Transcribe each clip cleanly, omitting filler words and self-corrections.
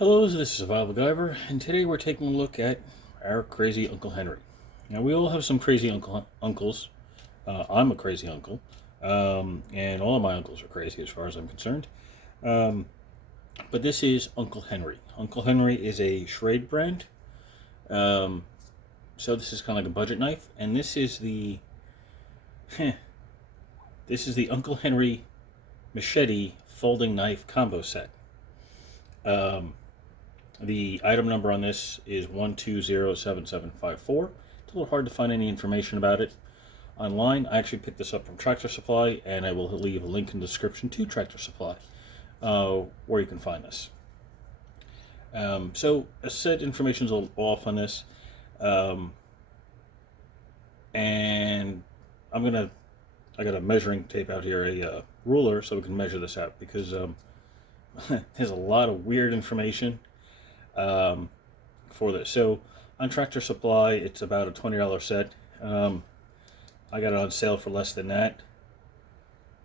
Hello, this is Survival-gyver, and today we're taking a look at our crazy Uncle Henry. Now, we all have some crazy uncles. I'm a crazy uncle, and all of my uncles are crazy as far as I'm concerned. But this is Uncle Henry. Uncle Henry is a Schrade brand. So this is kind of like a budget knife, and this is the Uncle Henry Machete Folding Knife Combo Set. The item number on this is 1207754. It's a little hard to find any information about it online. I actually picked this up from Tractor Supply, and I will leave a link in the description to Tractor Supply where you can find this. So, as said, information's a little off on this, and I got a measuring tape out here, a ruler, so we can measure this out, because there's a lot of weird information for this. So on Tractor Supply, it's about a $20 set. I got it on sale for less than that.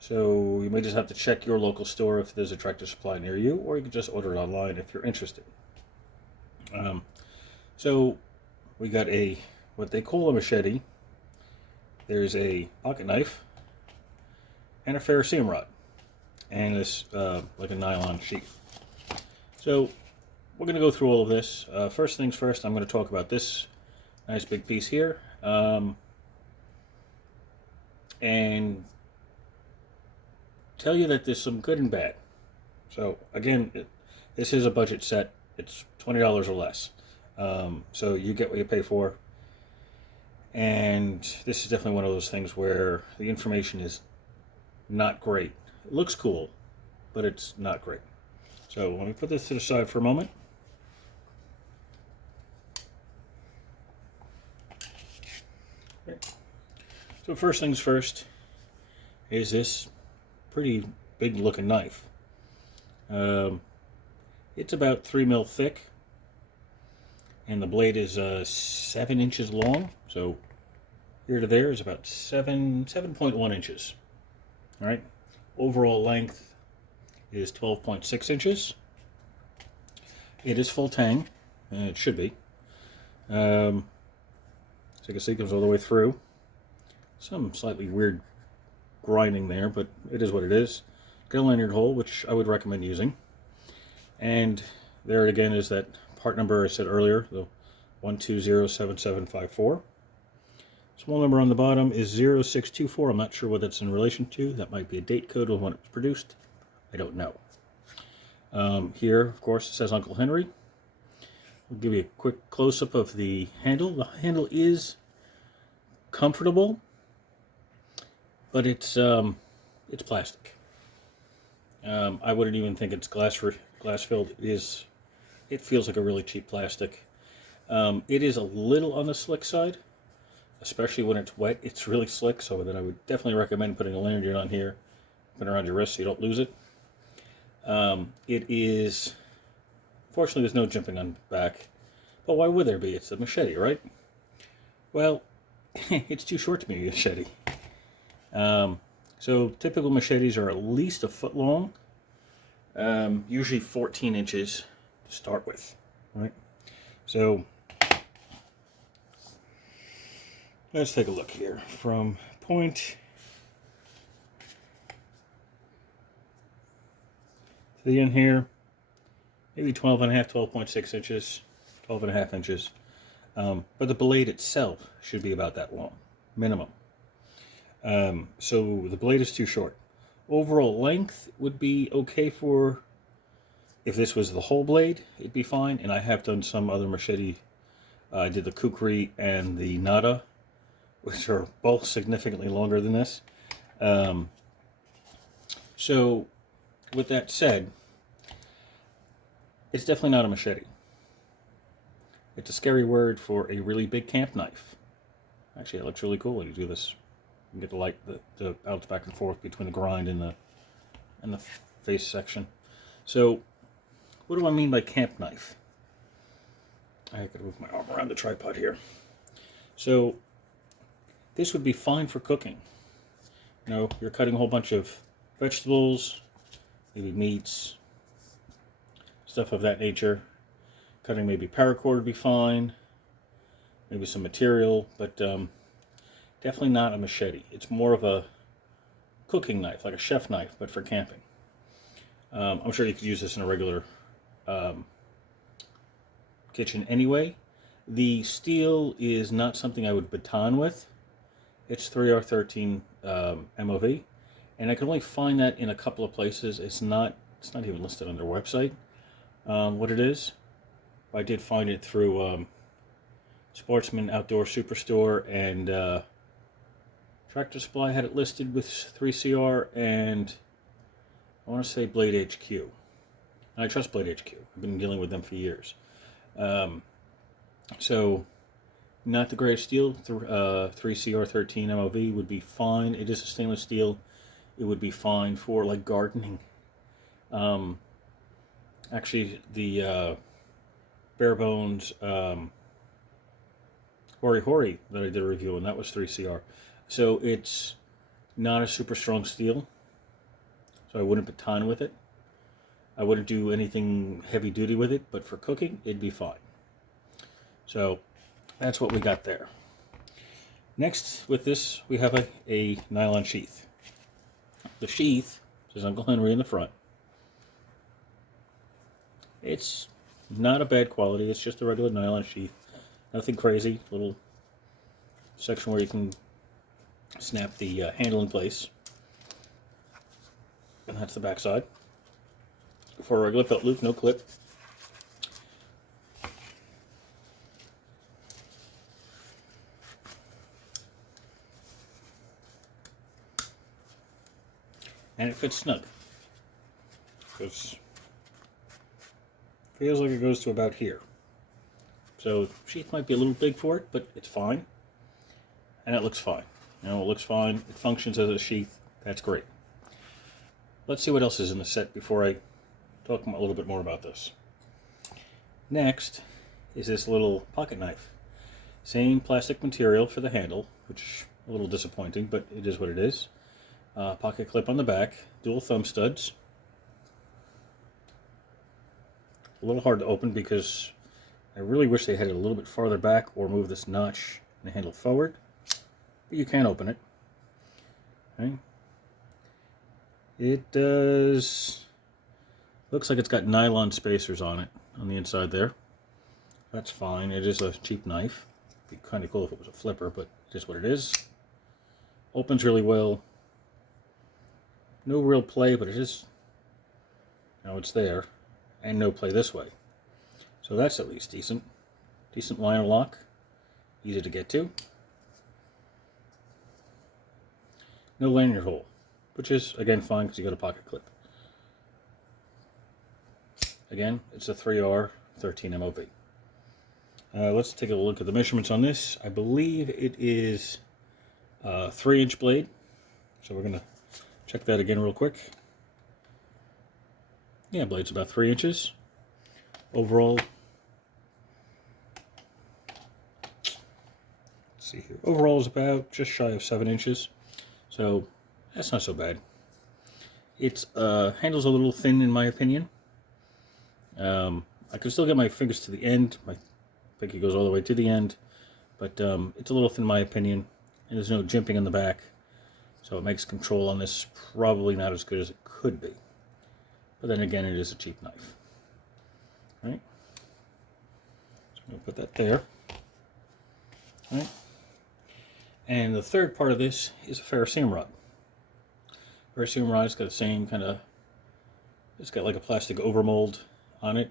So you may just have to check your local store if there's a Tractor Supply near you, or you can just order it online if you're interested. So we got what they call a machete. There's a pocket knife and a Ferro seam rod, and this like a nylon sheath. So we're going to go through all of this. First things first, I'm going to talk about this nice big piece here, and tell you that there's some good and bad. So again, this is a budget set. It's $20 or less, so you get what you pay for. And this is definitely one of those things where the information is not great. It looks cool, but it's not great. So let me put this to the side for a moment. Okay. So first things first is this pretty big looking knife. It's about 3 mil thick, and the blade is 7 inches long. So here to there is about 7.1 inches. All right. Overall length is 12.6 inches. It is full tang, and it should be. So you can see it goes all the way through. Some slightly weird grinding there, but it is what it is. Got a lanyard hole, which I would recommend using. And there again is that part number I said earlier, the 1207754. Small number on the bottom is 0624. I'm not sure what that's in relation to. That might be a date code of when it was produced. I don't know. Here, of course, it says Uncle Henry. I'll give you a quick close-up of the handle. The handle is comfortable, but it's plastic. I wouldn't even think it's glass filled. It feels like a really cheap plastic. It is a little on the slick side, especially when it's wet. It's really slick, so then I would definitely recommend putting a lanyard on here, put it around your wrist so you don't lose it. It is, fortunately, there's no jimping on the back, but why would there be? It's a machete, right? Well, it's too short to be a machete. So typical machetes are at least a foot long, usually 14 inches to start with, right? So let's take a look here. From point to the end here, maybe 12.6 inches, 12.5 inches. But the blade itself should be about that long, minimum. So the blade is too short. Overall length would be okay for, if this was the whole blade, it'd be fine. And I have done some other machete. I did the kukri and the nada, which are both significantly longer than this. So with that said, it's definitely not a machete. It's a scary word for a really big camp knife. Actually, it looks really cool when you do this. You get the light, the bounce back and forth between the grind and the face section. So, what do I mean by camp knife? I gotta move my arm around the tripod here. So, this would be fine for cooking. You know, you're cutting a whole bunch of vegetables, maybe meats, stuff of that nature. Cutting maybe paracord would be fine. Maybe some material, but definitely not a machete. It's more of a cooking knife, like a chef knife, but for camping. I'm sure you could use this in a regular kitchen anyway. The steel is not something I would baton with. It's 3R13 MOV, and I can only find that in a couple of places. It's not even listed on their website what it is. I did find it through Sportsman Outdoor Superstore, and Tractor Supply had it listed with 3CR, and I want to say Blade HQ. And I trust Blade HQ. I've been dealing with them for years. So, not the greatest steel. 3CR13 MOV would be fine. It is a stainless steel. It would be fine for like gardening. Actually, the Bare Bones Hori Hori that I did a review on, that was 3CR. So it's not a super strong steel. So I wouldn't baton with it. I wouldn't do anything heavy duty with it, but for cooking, it'd be fine. So that's what we got there. Next, with this, we have a nylon sheath. The sheath says Uncle Henry in the front. It's not a bad quality. It's just a regular nylon sheath. Nothing crazy. Little section where you can snap the handle in place. And that's the back side. For a regular belt loop, no clip. And it fits snug. Because it feels like it goes to about here. So the sheath might be a little big for it, but it's fine. And it looks fine. You know, it looks fine. It functions as a sheath. That's great. Let's see what else is in the set before I talk a little bit more about this. Next is this little pocket knife. Same plastic material for the handle, which is a little disappointing, but it is what it is. Pocket clip on the back, dual thumb studs. A little hard to open because I really wish they had it a little bit farther back or move this notch in the handle forward. But you can open it. Okay. It does... looks like it's got nylon spacers on it, on the inside there. That's fine. It is a cheap knife. It'd be kind of cool if it was a flipper, but it is what it is. Opens really well. No real play, but it is... now it's there. And no play this way. So that's at least decent. Decent liner lock. Easy to get to. No lanyard hole, which is, again, fine because you got a pocket clip. Again, it's a 3R 13 MOV. Let's take a look at the measurements on this. I believe it is a 3-inch blade. So we're going to check that again real quick. Yeah, blade's about 3 inches. Overall, let's see here. Overall is about just shy of 7 inches. So that's not so bad. Its handle's a little thin in my opinion. I can still get my fingers to the end. My pinky goes all the way to the end. But it's a little thin in my opinion. And there's no jimping on the back. So it makes control on this probably not as good as it could be. But then again, it is a cheap knife. Right? So I'm going to put that there. Right? And the third part of this is a ferrocerium rod. Ferrocerium rod's got the same kind of, it's got like a plastic overmold on it.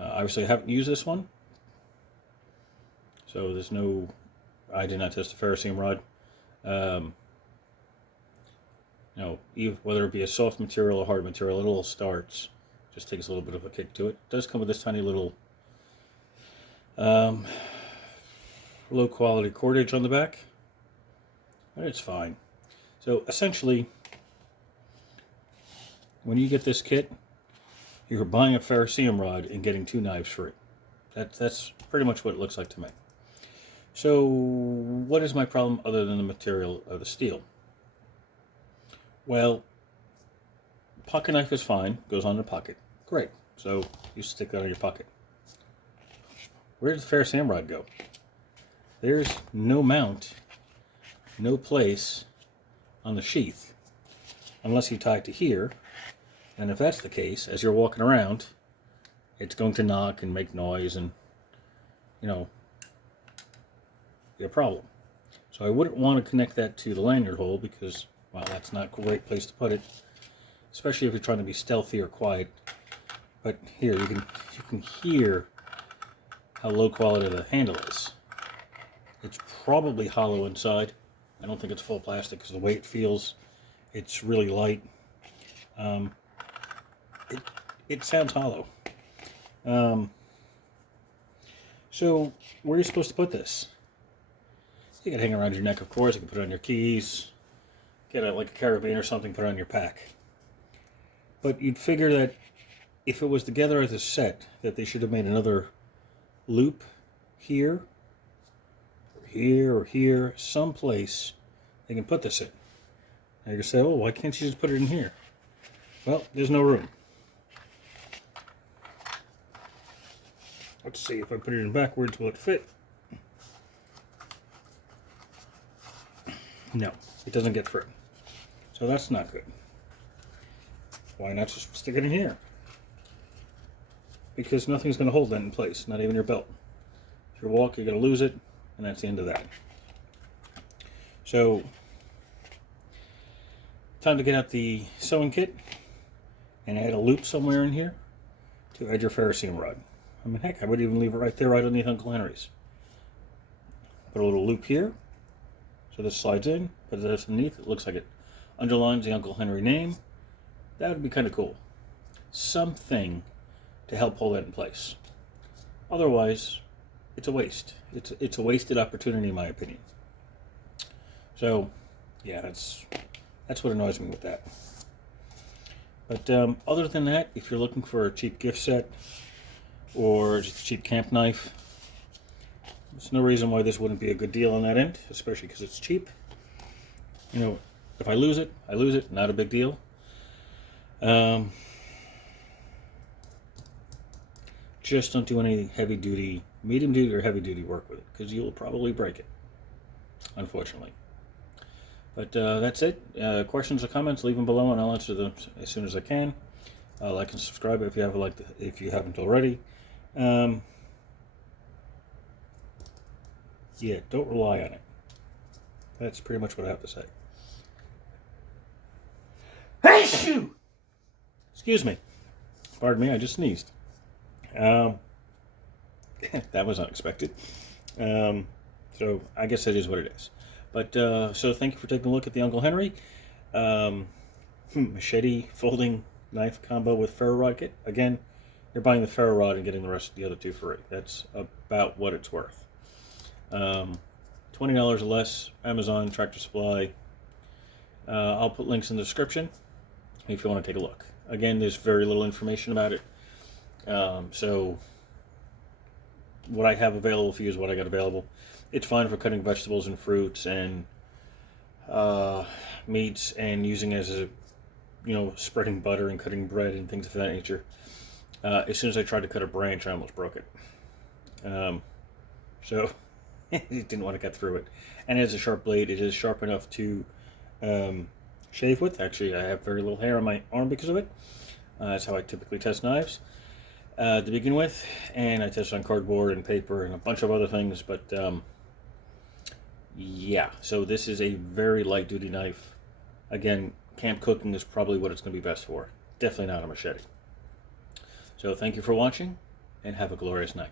Obviously, I haven't used this one. So there's no, I did not test the ferrocerium rod. You know, whether it be a soft material or hard material, it all starts. Just takes a little bit of a kick to it. It does come with this tiny little low quality cordage on the back, but it's fine. So essentially, when you get this kit, you're buying a ferrocerium rod and getting 2 knives for it. That's pretty much what it looks like to me. So what is my problem other than the material of the steel? Well, pocket knife is fine, goes on the pocket. Great. So you stick that in your pocket. Where does the Ferro SAM rod go? There's no mount, no place on the sheath, unless you tie it to here. And if that's the case, as you're walking around, it's going to knock and make noise and, you know, be a problem. So I wouldn't want to connect that to the lanyard hole because, well, that's not a great place to put it, especially if you're trying to be stealthy or quiet. But here, you can hear how low quality the handle is. It's probably hollow inside. I don't think it's full plastic because the way it feels, it's really light. It sounds hollow. So where are you supposed to put this? You can hang around your neck, of course. You can put it on your keys. Get like a carabiner or something, put it on your pack. But you'd figure that if it was together as a set, that they should have made another loop here, or here, or here, someplace they can put this in. And you can say, oh, why can't you just put it in here? Well, there's no room. Let's see, if I put it in backwards, will it fit? No, it doesn't get through. So that's not good. Why not just stick it in here? Because nothing's going to hold that in place, not even your belt. If you walk, you're going to lose it, and that's the end of that. So, time to get out the sewing kit and add a loop somewhere in here to add your Ferro SAM rod. I mean, heck, I would even leave it right there, right underneath Uncle Henry's. Put a little loop here, so this slides in, put this underneath, it looks like it underlines the Uncle Henry name. That would be kind of cool. Something to help hold that in place. Otherwise, it's a waste. It's a wasted opportunity, in my opinion. So, yeah, that's what annoys me with that. But other than that, if you're looking for a cheap gift set or just a cheap camp knife, there's no reason why this wouldn't be a good deal on that end, especially because it's cheap. You know, if I lose it, I lose it. Not a big deal. Just don't do any heavy duty, medium duty or heavy duty work with it, because you'll probably break it, unfortunately. But that's it. Questions or comments, leave them below and I'll answer them as soon as I can. Like and subscribe if you haven't already. Yeah, don't rely on it. That's pretty much what I have to say. Excuse me. Pardon me, I just sneezed. That was unexpected. So I guess that is what it is. But so thank you for taking a look at the Uncle Henry machete folding knife combo with ferro rod kit. Again, you're buying the ferro rod and getting the rest of the other two free. That's about what it's worth. $20 or less, Amazon, Tractor Supply. I'll put links in the description if you want to take a look. Again, there's very little information about it. So what I have available for you is what I got available. It's fine for cutting vegetables and fruits and meats and using as a, spreading butter and cutting bread and things of that nature. As soon as I tried to cut a branch, I almost broke it. So it didn't want to cut through it. And it has a sharp blade. It is sharp enough to shave with. Actually, I have very little hair on my arm because of it. That's how I typically test knives to begin with. And I test on cardboard and paper and a bunch of other things. But yeah, so this is a very light duty knife. Again, camp cooking is probably what it's going to be best for. Definitely not a machete. So thank you for watching and have a glorious night.